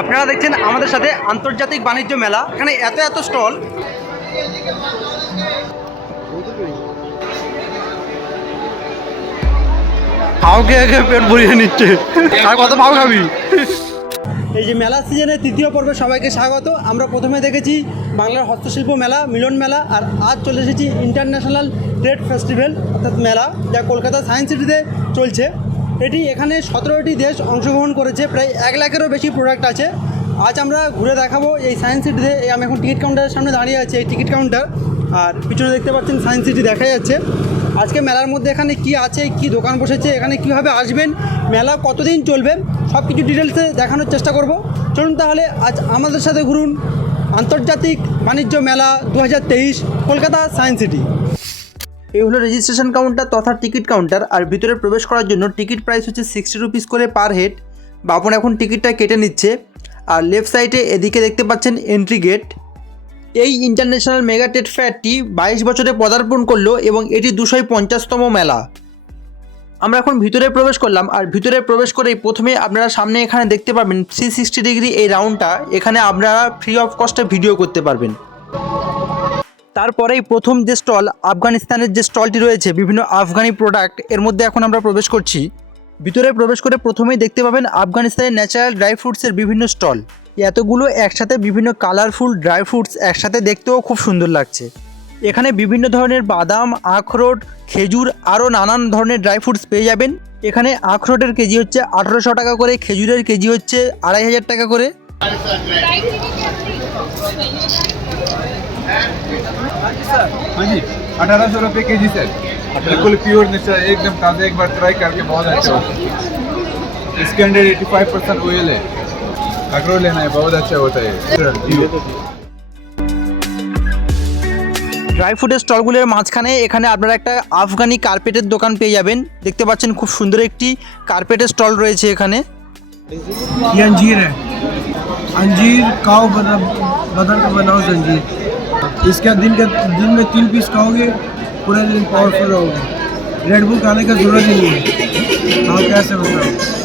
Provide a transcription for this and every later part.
আপনারা দেখছেন আমাদের সাথে আন্তর্জাতিক বাণিজ্য মেলা। এখানে এত এত স্টল। খেয়ে খেয়ে পেট ভরিয়ে নিচ্ছে। আর কত পাও খাবি? এই যে মেলা সিজনের তৃতীয় পর্বে সবাইকে স্বাগত। আমরা প্রথমে দেখেছি বাংলার হস্তশিল্প মেলা মিলন মেলা আর আজ চলে এসেছি ইন্টারন্যাশনাল ট্রেড ফেস্টিভ্যাল অর্থাৎ মেলা যা কলকাতা সায়েন্স সিটিতে চলছে। এটি এখানে সতেরোটি দেশ অংশগ্রহণ করেছে, প্রায় এক লাখেরও বেশি প্রোডাক্ট আছে। আজ আমরা ঘুরে দেখাবো এই সায়েন্স সিটিতে আমি এখন টিকিট কাউন্টারের সামনে দাঁড়িয়ে আছি, এই টিকিট কাউন্টার আর পিছনে দেখতে পাচ্ছেন সায়েন্স সিটি দেখা যাচ্ছে। আজকে মেলার মধ্যে এখানে কি আছে, কি দোকান বসেছে, এখানে কীভাবে আসবেন, মেলা কতদিন চলবে সব কিছু ডিটেলসে দেখানোর চেষ্টা করব। চলুন তাহলে আজ আমাদের সাথে ঘুরুন আন্তর্জাতিক বাণিজ্য মেলা দু হাজার তেইশ, কলকাতা সায়েন্স সিটি এই হলো রেজিস্ট্রেশন কাউন্টার তথা টিকিট কাউন্টার আর ভিতরে প্রবেশ করার জন্য টিকিট প্রাইস হচ্ছে সিক্সটি রুপিস করে পার হেড বাপন এখন টিকিটটা কেটে নিচ্ছে। আর লেফট সাইডে এদিকে দেখতে পাচ্ছেন এন্ট্রি গেট এই ইন্টারন্যাশনাল মেগা টেট ফেয়ারটি বাইশ বছরে পদার্পণ করল এবং এটি দুশো পঞ্চাশতম মেলা। আমরা এখন ভিতরে প্রবেশ করলাম, আর ভিতরে প্রবেশ করেই প্রথমে আপনারা সামনে এখানে দেখতে পাবেন থ্রি সিক্সটি ডিগ্রি এই রাউন্ডটা এখানে আপনারা ফ্রি অফ কস্টে ভিডিও করতে পারবেন। তারপরেই প্রথম যে স্টল, আফগানিস্তানের যে স্টলটি রয়েছে, বিভিন্ন আফগানি প্রোডাক্টের মধ্যে এখন আমরা প্রবেশ করছি। ভিতরে প্রবেশ করে প্রথমেই দেখতে পাবেন আফগানিস্তানের ন্যাচারাল ড্রাই ফ্রুটসের বিভিন্ন স্টল। এতগুলো একসাথে বিভিন্ন কালারফুল ড্রাই ফ্রুটস একসাথে দেখতেও খুব সুন্দর লাগছে। এখানে বিভিন্ন ধরনের বাদাম, আখরোট, খেজুর, আরও নানান ধরনের ড্রাই ফ্রুটস পেয়ে যাবেন। এখানে আখরোটের কেজি হচ্ছে আঠেরোশো টাকা করে, খেজুরের কেজি হচ্ছে আড়াই হাজার টাকা করে। हाँ जी अठारह सौ रुपये के जी सर बिल्कुल प्योर नेचर एकदम ताज़ा एक बार ट्राई करके बहुत अच्छा होता है इसके अंदर एटी फाइव परसेंट ऑयल है अखरोट लेना है बहुत अच्छा होता है जी ড্রাই ফ্রুটের স্টলগুলোর মাঝখানে এখানে আপনারা একটা আফগানি কার্পেটের দোকান পেয়ে যাবেন দেখতে পাচ্ছেন খুব সুন্দর একটি কার্পেটের স্টল রয়েছে এখানে ये अंजीर है अंजीर काव बदल बदल का बनाओ अंजीर इसका दिन का दिन में तीन पीस खाओगे पूरे दिन पावरफुल रहोगे रेड बुल खाने का जरूरत ही नहीं है आप कैसे बताओ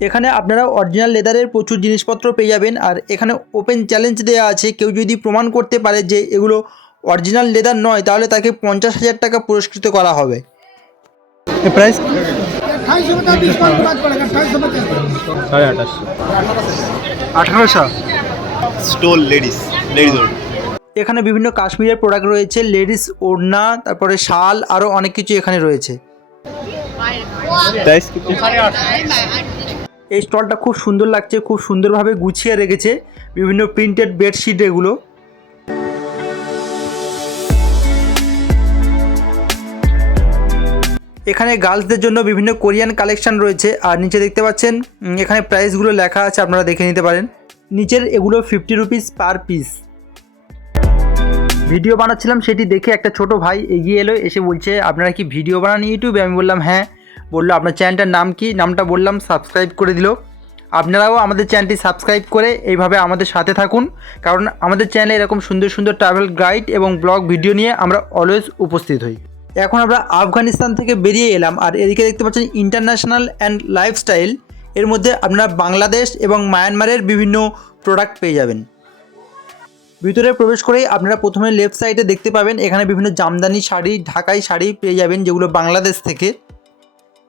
এখানে আপনারা অরিজিনাল লেদারের প্রচুর জিনিসপত্র পেয়ে যাবেন আর এখানে ওপেন চ্যালেঞ্জ দেওয়া আছে কেউ যদি প্রমাণ করতে পারে যে এগুলো অরিজিনাল লেদার নয় তাহলে তাকে পঞ্চাশ হাজার টাকা পুরস্কৃত করা হবে প্রাইস এখানে বিভিন্ন কাশ্মীরের প্রোডাক্ট রয়েছে লেডিস ওড়না তারপরে শাল আরও অনেক কিছু এখানে রয়েছে। এই স্টলটা খুব সুন্দর লাগছে খুব সুন্দরভাবে গুছিয়ে রেখেছে বিভিন্ন প্রিন্টেড বেডশিট এগুলো। এখানে গার্লসদের জন্য বিভিন্ন কোরিয়ান কালেকশন রয়েছে। আর নিচে দেখতে পাচ্ছেন এখানে প্রাইসগুলো লেখা আছে, আপনারা দেখে নিতে পারেন। নিচের এগুলো fifty rupees per piece video বানাচ্ছিলাম সেটি দেখে একটা ছোট ভাই এগিয়ে এলো, এসে বলছে, আপনারা কি ভিডিও বানান ইউটিউবে? আমি বললাম হ্যাঁ। বলল, আপনার চ্যানেলটার নাম কি? নামটা বললাম, সাবস্ক্রাইব করে দিল। আপনারাও আমাদের চ্যানেলটি সাবস্ক্রাইব করে এইভাবে আমাদের সাথে থাকুন, কারণ আমাদের চ্যানেলে এরকম সুন্দর সুন্দর ট্রাভেল গাইড এবং ব্লগ ভিডিও নিয়ে আমরা অলওয়েজ উপস্থিত হই। এখন আমরা আফগানিস্তান থেকে বেরিয়ে এলাম, আর এদিকে দেখতে পাচ্ছেন ইন্টারন্যাশনাল অ্যান্ড লাইফস্টাইল এর মধ্যে আপনারা বাংলাদেশ এবং মায়ানমারের বিভিন্ন প্রোডাক্ট পেয়ে যাবেন। ভিতরে প্রবেশ করেই আপনারা প্রথমে লেফট সাইডে দেখতে পাবেন, এখানে বিভিন্ন জামদানি শাড়ি, ঢাকাই শাড়ি পেয়ে যাবেন যেগুলো বাংলাদেশ থেকে।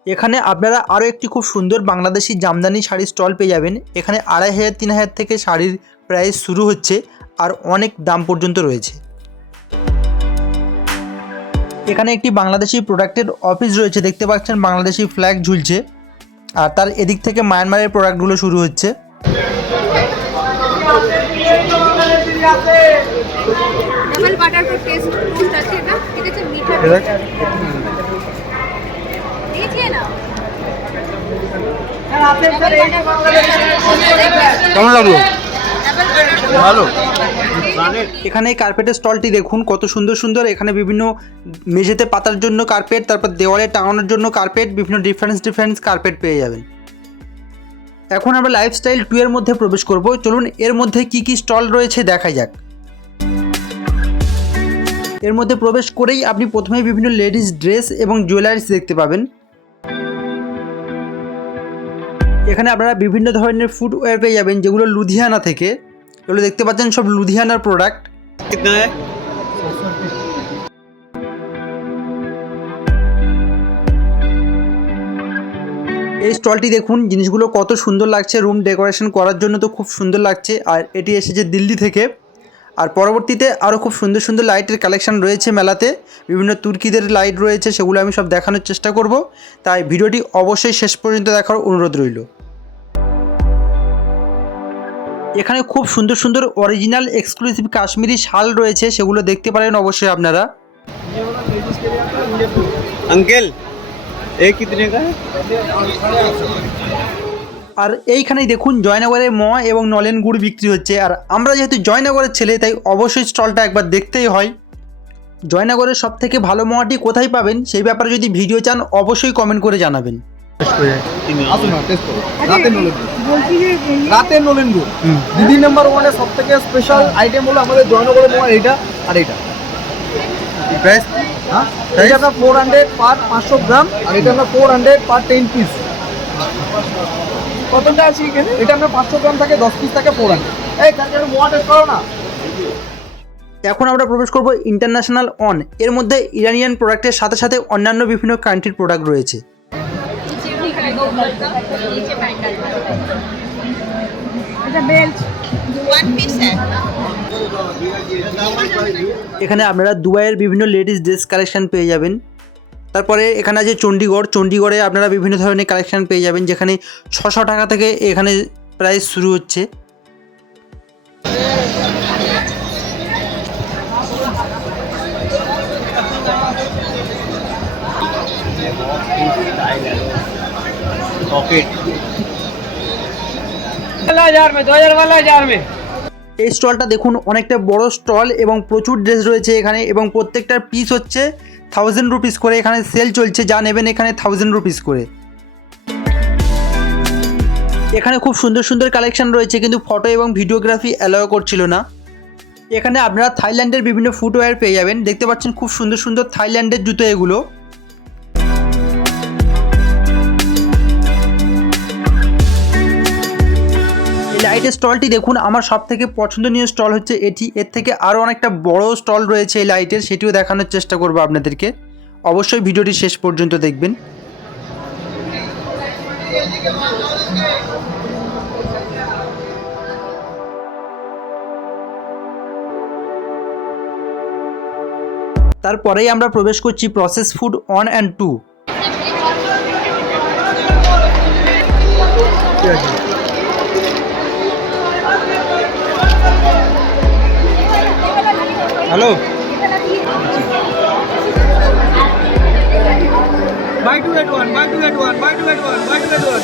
এখানে আপনারা আরও একটি খুব সুন্দর বাংলাদেশি জামদানি শাড়ির স্টল পেয়ে যাবেন, এখানে আড়াই হাজার, তিন হাজার থেকে শাড়ির প্রাইস শুরু হচ্ছে, আর অনেক দাম পর্যন্ত রয়েছে। এখানে একটি বাংলাদেশি প্রোডাক্টের অফিস রয়েছে দেখতে পাচ্ছেন বাংলাদেশি ফ্ল্যাগ ঝুলছে আর তার এদিক থেকে মায়ানমারের প্রোডাক্টগুলো শুরু হচ্ছে डबल बटर को टेस्ट टेस्ट আছে না ঠিক আছে মিঠা देखिए ना কেমন লাগলো ভালো। এখানে এই কার্পেটের স্টলটি দেখুন, কত সুন্দর সুন্দর। এখানে বিভিন্ন মেঝেতে পাতার জন্য কার্পেট তারপর দেওয়ালে টাঙানোর জন্য কার্পেট বিভিন্ন ডিফারেন্স ডিফারেন্স কার্পেট পেয়ে যাবেন। এখন আমরা লাইফস্টাইল টু এর মধ্যে প্রবেশ করব। চলুন, এর মধ্যে কি কি স্টল রয়েছে দেখা যাক। এর মধ্যে প্রবেশ করেই আপনি প্রথমে বিভিন্ন লেডিস ড্রেস এবং জুয়েলারিস দেখতে পাবেন। এখানে আপনারা বিভিন্ন ধরনের ফুটওয়্যার পেয়ে যাবেন, যেগুলো লুধিয়ানা থেকে। এগুলো দেখতে পাচ্ছেন সব লুধিয়ানার প্রোডাক্ট এই স্টলটি দেখুন, জিনিসগুলো কত সুন্দর লাগছে। রুম ডেকোরেশন করার জন্য তো খুব সুন্দর লাগছে। আর এটি এসেছে দিল্লি থেকে। আর পরবর্তীতে আরও খুব সুন্দর সুন্দর লাইটের কালেকশন রয়েছে মেলাতে। বিভিন্ন তুর্কিদের লাইট রয়েছে, সেগুলো আমি সব দেখানোর চেষ্টা করব। তাই ভিডিওটি অবশ্যই শেষ পর্যন্ত দেখার অনুরোধ রইল। এখানে খুব সুন্দর সুন্দর অরিজিনাল এক্সক্লুসিভ কাশ্মীরি শাল রয়েছে সেগুলো দেখতে পারেন অবশ্যই আপনারা। আঙ্কেল আর এইখানেই দেখুন জয়নগরের ম এবং নলেন গুড় বিক্রি হচ্ছে। আর আমরা যেহেতু জয়নগরের ছেলে তাই অবশ্যই স্টলটা একবার দেখতেই হয়। জয়নগরের সবথেকে ভালো মহাটি কোথায় পাবেন সেই ব্যাপারে যদি ভিডিও চান অবশ্যই কমেন্ট করে জানাবেন। রাতের নলেন গুড়। গুড়। দিদি নাম্বার ওয়ানে সব থেকে স্পেশাল আইটেম হলো আমাদের জয়নগরের মোয়া এইটা আর এইটা। প্রাইস হ্যাঁ? এটা আপনার ফোর হান্ড্রেড পার পাঁচশো গ্রাম আর এটা আপনার four hundred per ten piece কতটা আছে এখানে? এটা আপনার পাঁচশো গ্রাম থাকে দশ পিস থাকে ফোর হান্ড্রেড এই তাহলে মোয়া টেস্ট করো না। এখন আমরা প্রবেশ করব ইন্টারন্যাশনাল অন এর মধ্যে ইরানিয়ান প্রোডাক্টের সাথে সাথে অন্যান্য বিভিন্ন কান্ট্রির প্রোডাক্ট রয়েছে। এখানে আপনারা দুবাইয়ের বিভিন্ন লেডিস ড্রেস কালেকশন পেয়ে যাবেন। তারপরে এখানে আছে চণ্ডীগড় চণ্ডীগড়ে আপনারা বিভিন্ন ধরনের কালেকশন পেয়ে যাবেন, যেখানে ছশো টাকা থেকে এখানে প্রাইস শুরু হচ্ছে। এই স্টলটা দেখুন অনেকটা বড় স্টল এবং প্রচুর ড্রেস রয়েছে এখানে এবং প্রত্যেকটার পিস হচ্ছে থাউজেন্ড রুপিস করে। এখানে সেল চলছে যা নেবেন এখানে থাউজেন্ড রুপিস করে। এখানে খুব সুন্দর সুন্দর কালেকশন রয়েছে কিন্তু ফটো এবং ভিডিওগ্রাফি অ্যালাও করছিল না। এখানে আপনারা থাইল্যান্ডের বিভিন্ন ফুটওয়্যার পেয়ে যাবেন। দেখতে পাচ্ছেন খুব সুন্দর সুন্দর থাইল্যান্ডের জুতো এগুলো। লাইটের স্টলটি দেখুন, আমার সব থেকে পছন্দনীয় স্টল হচ্ছে এটি। এর থেকে আরও অনেকটা বড় স্টল রয়েছে এই লাইটের, সেটিও দেখানোর চেষ্টা করব আপনাদেরকে। অবশ্যই ভিডিওটি শেষ পর্যন্ত দেখবেন। তারপরেই আমরা প্রবেশ করছি process food one and two hello Buy two get one, buy two get one, buy two get one, buy two get one.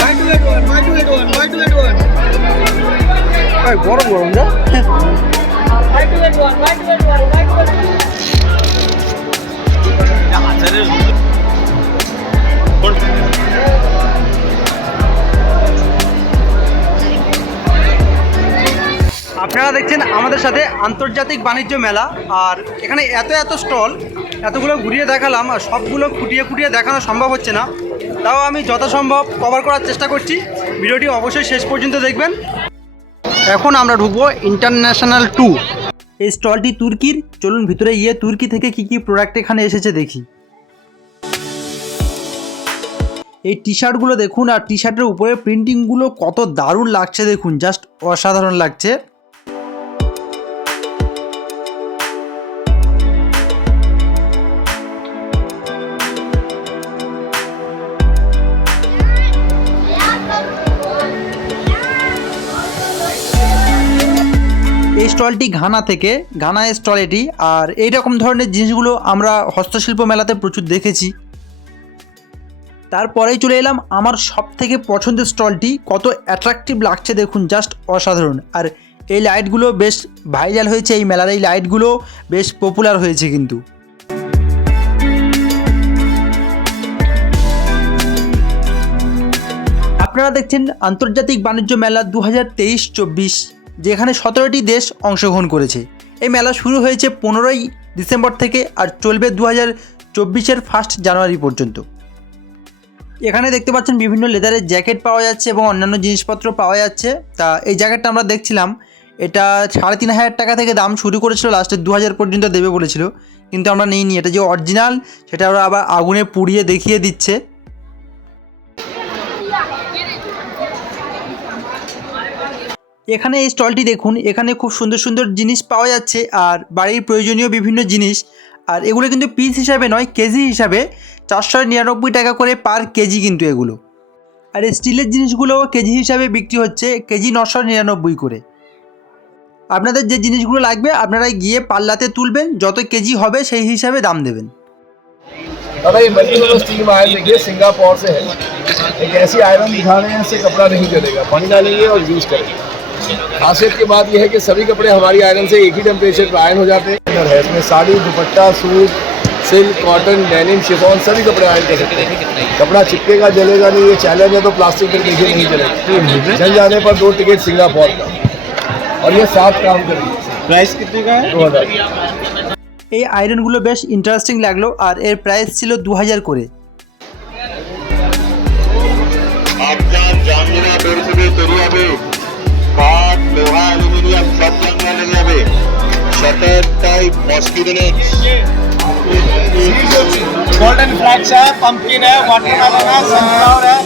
Buy two get one, buy two get one, buy two get one. গরম গরম যা দেখছেন আমাদের সাথে আন্তর্জাতিক বাণিজ্য মেলা। আর এখানে এত এত স্টল, এতগুলো ঘুরিয়ে দেখালাম, আর সবগুলো খুঁটিয়ে খুঁটিয়ে দেখানো সম্ভব হচ্ছে না। তাও আমি যথাসম্ভব কভার করার চেষ্টা করছি। ভিডিওটি অবশ্যই শেষ পর্যন্ত দেখবেন। এখন আমরা ঢুকবো ইন্টারন্যাশনাল টু এই স্টলটি তুর্কির। চলুন ভিতরে গিয়ে তুর্কি থেকে কি কি প্রোডাক্ট এখানে এসেছে দেখি। এই টি শার্টগুলো দেখুন, আর টি শার্টের উপরে প্রিন্টিংগুলো কত দারুণ লাগছে দেখুন জাস্ট অসাধারণ লাগছে। স্টলটি ঘানা থেকে, ঘানা স্টল এটি, আর এই রকম ধরনের জিনিসগুলো আমরা হস্তশিল্প মেলাতে প্রচুর দেখেছি। তারপরেই চলে এলাম আমার সব থেকে পছন্দের স্টলটি, কত অ্যাট্রাকটিভ লাগছে দেখুন জাস্ট অসাধারণ। আর এই লাইটগুলো বেশ ভাইরাল হয়েছে, এই মেলার এই লাইটগুলো বেশ পপুলার হয়েছে কিন্তু। আপনারা দেখছেন আন্তর্জাতিক বাণিজ্য মেলা দু হাজার তেইশ চব্বিশ। যেখানে সতেরোটি দেশ অংশগ্রহণ করেছে। এই মেলা শুরু হয়েছে পনেরোই ডিসেম্বর থেকে আর চলবে দু হাজার চব্বিশের ফার্স্ট জানুয়ারি পর্যন্ত। এখানে দেখতে পাচ্ছেন বিভিন্ন লেদারের জ্যাকেট পাওয়া যাচ্ছে এবং অন্যান্য জিনিসপত্র পাওয়া যাচ্ছে। তা এই জ্যাকেটটা আমরা দেখছিলাম, এটা সাড়ে তিন হাজার টাকা থেকে দাম শুরু করেছিল লাস্টে দু হাজার পর্যন্ত দেবে বলেছিল। কিন্তু আমরা নিইনি, এটা যে অরিজিনাল সেটা ওরা আবার আগুনে পুড়িয়ে দেখিয়ে দিচ্ছে। এখানে এই স্টলটি দেখুন এখানে খুব সুন্দর সুন্দর জিনিস পাওয়া যাচ্ছে আর বাড়ির প্রয়োজনীয় বিভিন্ন জিনিস আর এগুলো কিন্তু পিস হিসাবে নয় কেজি হিসাবে চারশো নিরানব্বই টাকা করে পার কেজি কিন্তু এগুলো আর এই স্টিলের জিনিসগুলোও কেজি হিসাবে বিক্রি হচ্ছে কেজি নশো নিরানব্বই করে আপনাদের যে জিনিসগুলো লাগবে আপনারা গিয়ে পাল্লাতে তুলবেন যত কেজি হবে সেই হিসাবে দাম দেবেন दादा ये मल्टीपल स्टीम आयरन देखिए सिंगापुर से है एक ऐसी आयरन दिखा रहे हैं इससे कपड़ा नहीं जलेगा पानी डालेंगे और यूज़ करेंगे खासियत की बात यह है कि सभी कपड़े हमारी आयरन से एक ही टेम्परेचर पर आयरन हो जाते हैं इधर है इसमें sari dupatta suit silk cotton denim chiffon सभी कपड़े आयरन कर सकते हैं कपड़ा चिपकेगा जलेगा नहीं ये चैलेंज है तो प्लास्टिक पर देखिए नहीं जलेगा जल जाने पर दो टिकट सिंगापुर का और ये साफ काम करेगी प्राइस कितने का है दो हज़ार এই আয়রনগুলো বেশ ইন্টারেস্টিং লাগলো আর এর প্রাইস ছিল দু হাজার করে আপনার জাঙ্গিনা বেরোবে তৈরি হবে কাঠ লোহা অ্যালুমিনিয়াম সব জাঙ্গিনা লেগে যাবে shutter type mosquito net golden flax है पंपकिन है वाटरमेलन है सनफ्लावर है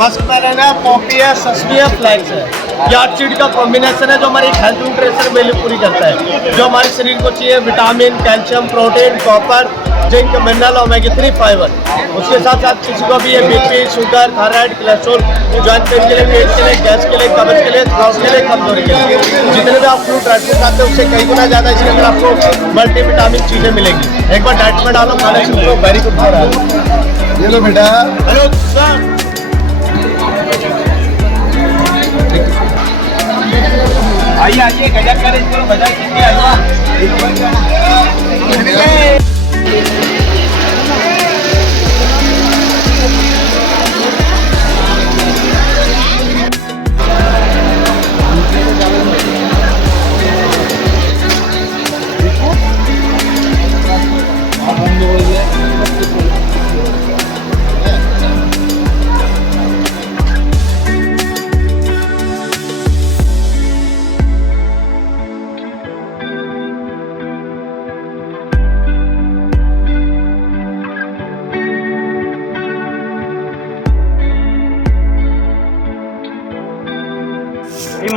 मस्क मेलन है पॉपी है ससमी है फ्लैक्स है ये आठ का कॉम्बिनेशन है जो हमारी हेल्थ न्यूट्रिशन वैल्यू पूरी करता है। जो हमारे शरीर को चाहिए vitamin calcium protein copper zinc mineral omega three fibre उसके साथ साथ किसी को भी ये BP sugar thyroid cholesterol joint pain के लिए पेट के लिए गैस के लिए कब्ज के लिए थ्राउस के लिए कमज़ोरी के लिए। जितने भी आप फ्रूट ड्राई फ्रूट खाते हैं उससे कई गुना ज़्यादा इसके अंदर आपको मल्टीविटामिन चीज़ें मिलेंगी। एक बार डाइट में डालो खाने करो वेरी गुड फॉर ये लो बेटा। हेलो सर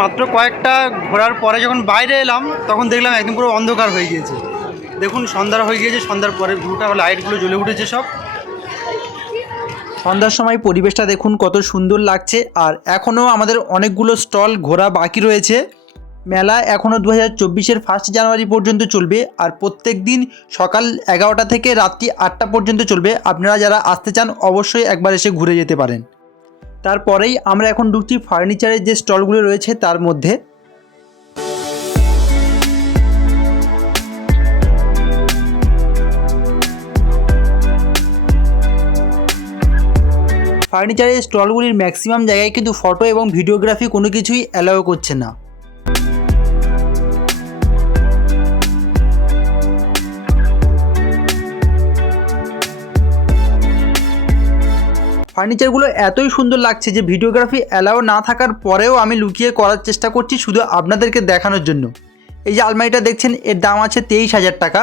মাত্র কয়েকটা ঘোরার পরে যখন বাইরে এলাম, তখন দেখলাম একদম পুরো অন্ধকার হয়ে গিয়েছে। দেখুন সন্ধ্যা হয়ে গিয়েছে, সন্ধ্যার পরে ভিউটা লাইটগুলো জ্বলে উঠেছে সব। সন্ধ্যার সময় পরিবেশটা দেখুন কত সুন্দর লাগছে, আর এখনও আমাদের অনেকগুলো স্টল ঘোরা বাকি রয়েছে। মেলা এখনও দু হাজার চব্বিশের ফার্স্ট জানুয়ারি পর্যন্ত চলবে, আর প্রত্যেক দিন সকাল এগারোটা থেকে রাত্রি আটটা পর্যন্ত চলবে। আপনারা যারা আসতে চান, অবশ্যই একবার এসে ঘুরে যেতে পারেন। তারপরেই আমরা এখন ঢুকছি ফার্নিচারের যে স্টলগুলো রয়েছে তার মধ্যে। ফার্নিচারের স্টলগুলির ম্যাক্সিমাম জায়গায় কিন্তু ফটো এবং ভিডিওগ্রাফি কোনো কিছুই অ্যালাও করছে না। ফার্নিচারগুলো এতই সুন্দর লাগছে যে ভিডিওগ্রাফি অ্যালাও না থাকার পরেও আমি লুকিয়ে করার চেষ্টা করছি শুধু আপনাদেরকে দেখানোর জন্য। এই যে আলমারিটা দেখছেন, এর দাম আছে তেইশ হাজার টাকা।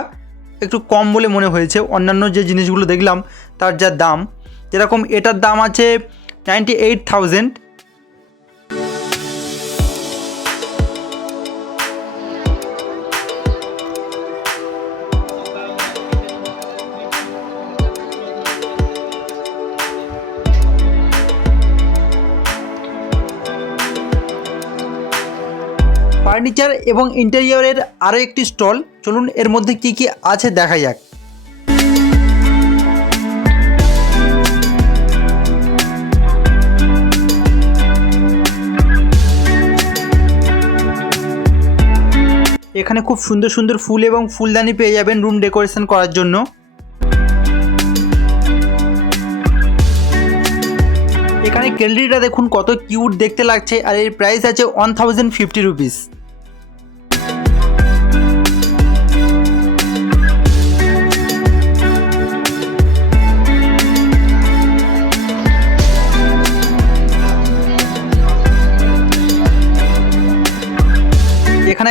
একটু কম বলে মনে হয়েছে। অন্যান্য যে জিনিসগুলো দেখলাম, তার যা দাম, যেরকম এটার দাম আছে নাইনটি এইট থাউজেন্ড ফার্নিচার এবং ইন্টেরিয়রের আরও একটি স্টল। চলুন এর মধ্যে কি কি আছে দেখা যাক। এখানে খুব সুন্দর সুন্দর ফুল এবং ফুলদানি পেয়ে যাবেন রুম ডেকোরেশন করার জন্য। এখানে ক্যান্ডেলটা দেখুন কত কিউট দেখতে লাগছে আর এর প্রাইস আছে ওয়ান থাউজেন্ড ফিফটি রুপিস।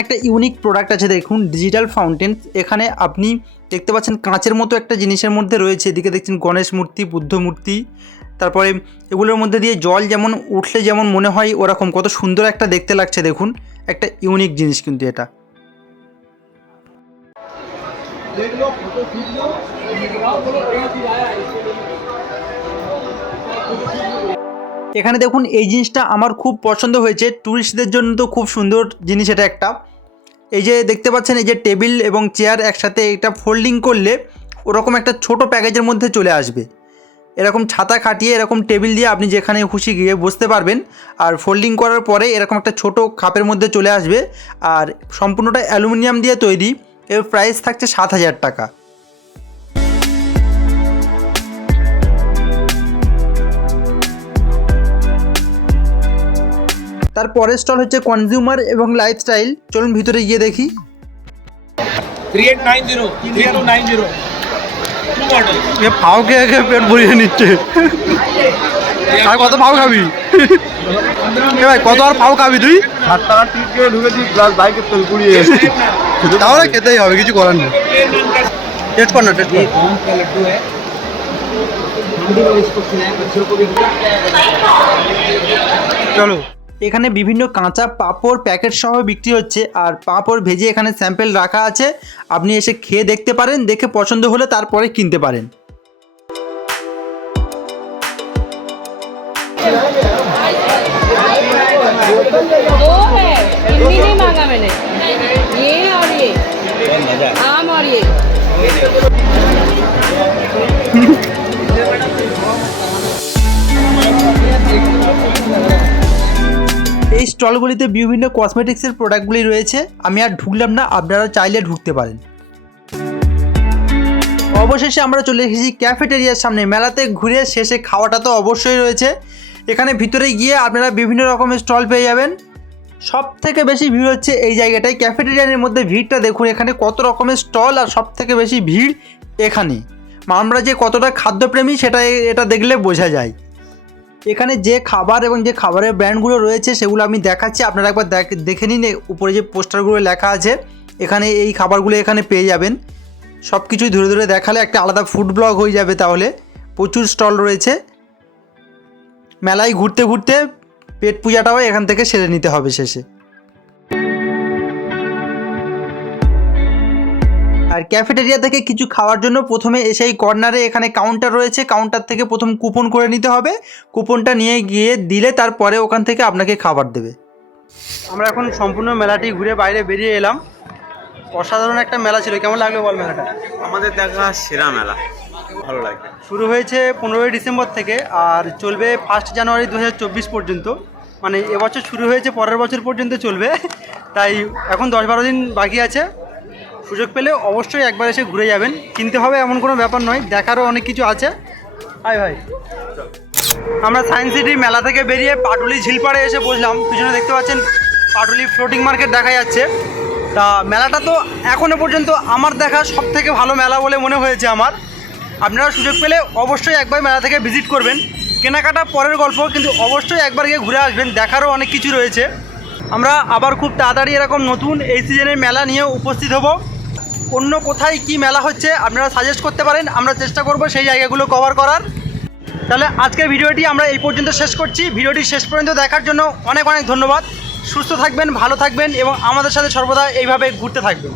একটা ইউনিক প্রোডাক্ট আছে, দেখুন ডিজিটাল ফাউন্টেন এখানে আপনি দেখতে পাচ্ছেন কাঁচের মতো একটা জিনিসের মধ্যে রয়েছে। এদিকে দেখছেন গণেশ মূর্তি, বুদ্ধ মূর্তি। তারপরে এগুলোর মধ্যে দিয়ে জল যেমন উঠলে যেমন মনে হয় ওরকম। কত সুন্দর একটা দেখতে লাগছে, দেখুন। একটা ইউনিক জিনিস কিন্তু এটা। এখানে দেখুন, এই জিনিসটা আমার খুব পছন্দ হয়েছে। ট্যুরিস্টদের জন্য তো খুব সুন্দর জিনিস এটা একটা। এই যে দেখতে পাচ্ছেন, এই যে টেবিল এবং চেয়ার একসাথে এটা ফোল্ডিং করলে ওরকম একটা ছোট প্যাকেজের মধ্যে চলে আসবে। এরকম ছাতা খাটিয়ে, এরকম টেবিল দিয়ে আপনি যেখানে খুশি গিয়ে বসতে পারবেন। আর ফোল্ডিং করার পরে এরকম একটা ছোট খাপের মধ্যে চলে আসবে। আর সম্পূর্ণটা অ্যালুমিনিয়াম দিয়ে তৈরি। এর প্রাইস থাকছে সাত হাজার টাকা। তার পরের স্টল হচ্ছে কনজিউমার এবং লাইফস্টাইল চলুন ভিতরে গিয়ে দেখি। এ পাও খেয়ে খেয়ে পেট ভরিয়ে নিচ্ছে? আর কত পাও খাবি? এ ভাই কত আর পাও খাবি তুই? ষাট টাকা টিকিট কেটে ঢুকেছি প্লাস বাইকের তেল কুড়িয়ে তাহলে খেতেই হবে কিছু করার নেই। টেস্ট কর না টেস্ট কর। চলো। এখানে বিভিন্ন কাঁচা পাঁপড় প্যাকেট সহ বিক্রি হচ্ছে। আর পাঁপড় ভেজে এখানে স্যাম্পেল রাখা আছে। আপনি এসে খেয়ে দেখতে পারেন, দেখে পছন্দ হলে তারপরে কিনতে পারেন। है স্টলগুলিতে বিভিন্ন কসমেটিক্সের প্রোডাক্টগুলি রয়েছে। আমি আর ঢুকলাম না, আপনারা চাইলে ঢুকতে পারেন। অবশেষে আমরা চলে এসেছি ক্যাফেটেরিয়ার সামনে। মেলাতে ঘুরে শেষে খাওয়াটা তো অবশ্যই রয়েছে। এখানে ভিতরে গিয়ে আপনারা বিভিন্ন রকমের স্টল পেয়ে যাবেন। সব থেকে বেশি ভিড় হচ্ছে এই জায়গাটায়। ক্যাফেটেরিয়ানের মধ্যে ভিড়টা দেখুন, এখানে কত রকমের স্টল আর সব থেকে বেশি ভিড় এখানে। আমরা যে কতটা খাদ্যপ্রেমী সেটা এটা দেখলে বোঝা যায়। এখানে যে খাবার এবং যে খাবারের ব্র্যান্ডগুলো রয়েছে সেগুলো আমি দেখাচ্ছি। আপনারা একবার দেখ- নিন উপরে যে পোস্টারগুলো লেখা আছে, এখানে এই খাবারগুলো এখানে পেয়ে যাবেন। সব কিছুই ধরে ধরে দেখালে একটা আলাদা ফুড ব্লগ হয়ে যাবে তাহলে। প্রচুর স্টল রয়েছে। মেলায় ঘুরতে ঘুরতে পেট পূজাটাও এখান থেকে সেরে নিতে হবে শেষে। আর ক্যাফেটেরিয়া থেকে কিছু খাওয়ার জন্য প্রথমে এসেই কর্নারে এখানে কাউন্টার রয়েছে। কাউন্টার থেকে প্রথম কুপন করে নিতে হবে। কুপনটা নিয়ে গিয়ে দিলে তারপরে ওখান থেকে আপনাকে খাবার দেবে। আমরা এখন সম্পূর্ণ মেলাটি ঘুরে বাইরে বেরিয়ে এলাম। অসাধারণ একটা মেলা ছিল। কেমন লাগল বল মেলাটা? আমাদের দেখা সেরা মেলা। ভালো লাগে শুরু হয়েছে পনেরোই ডিসেম্বর থেকে আর চলবে ফার্স্ট জানুয়ারি দু হাজার চব্বিশ পর্যন্ত। মানে এবছর শুরু হয়েছে পরের বছর পর্যন্ত চলবে। তাই এখন দশ বারো দিন বাকি আছে। সুযোগ পেলে অবশ্যই একবার এসে ঘুরে যাবেন। কিনতে হবে এমন কোনো ব্যাপার নয়, দেখারও অনেক কিছু আছে। হাই ভাই আমরা সায়েন্স সিটি মেলা থেকে বেরিয়ে পাটুলি ঝিলপাড়ে এসে বসলাম। পিছনে দেখতে পাচ্ছেন পাটুলি ফ্লোটিং মার্কেট দেখা যাচ্ছে। তা মেলাটা তো এখনও পর্যন্ত আমার দেখা সব থেকে ভালো মেলা বলে মনে হয়েছে আমার। আপনারা সুযোগ পেলে অবশ্যই একবার মেলা থেকে ভিজিট করবেন। কেনাকাটা পরের গল্প, কিন্তু অবশ্যই একবার গিয়ে ঘুরে আসবেন, দেখারও অনেক কিছু রয়েছে। আমরা আবার খুব তাড়াতাড়ি এরকম নতুন এই সিজনের মেলা নিয়ে উপস্থিত হব। অন্য কোথায় কি মেলা হচ্ছে আপনারা সাজেস্ট করতে পারেন, আমরা চেষ্টা করব সেই জায়গাগুলো কভার করার। তাহলে আজকের ভিডিওটি আমরা এই পর্যন্ত শেষ করছি। ভিডিওটি শেষ পর্যন্ত দেখার জন্য অনেক অনেক ধন্যবাদ। সুস্থ থাকবেন, ভালো থাকবেন এবং আমাদের সাথে সর্বদা এইভাবে ঘুরতে থাকবেন।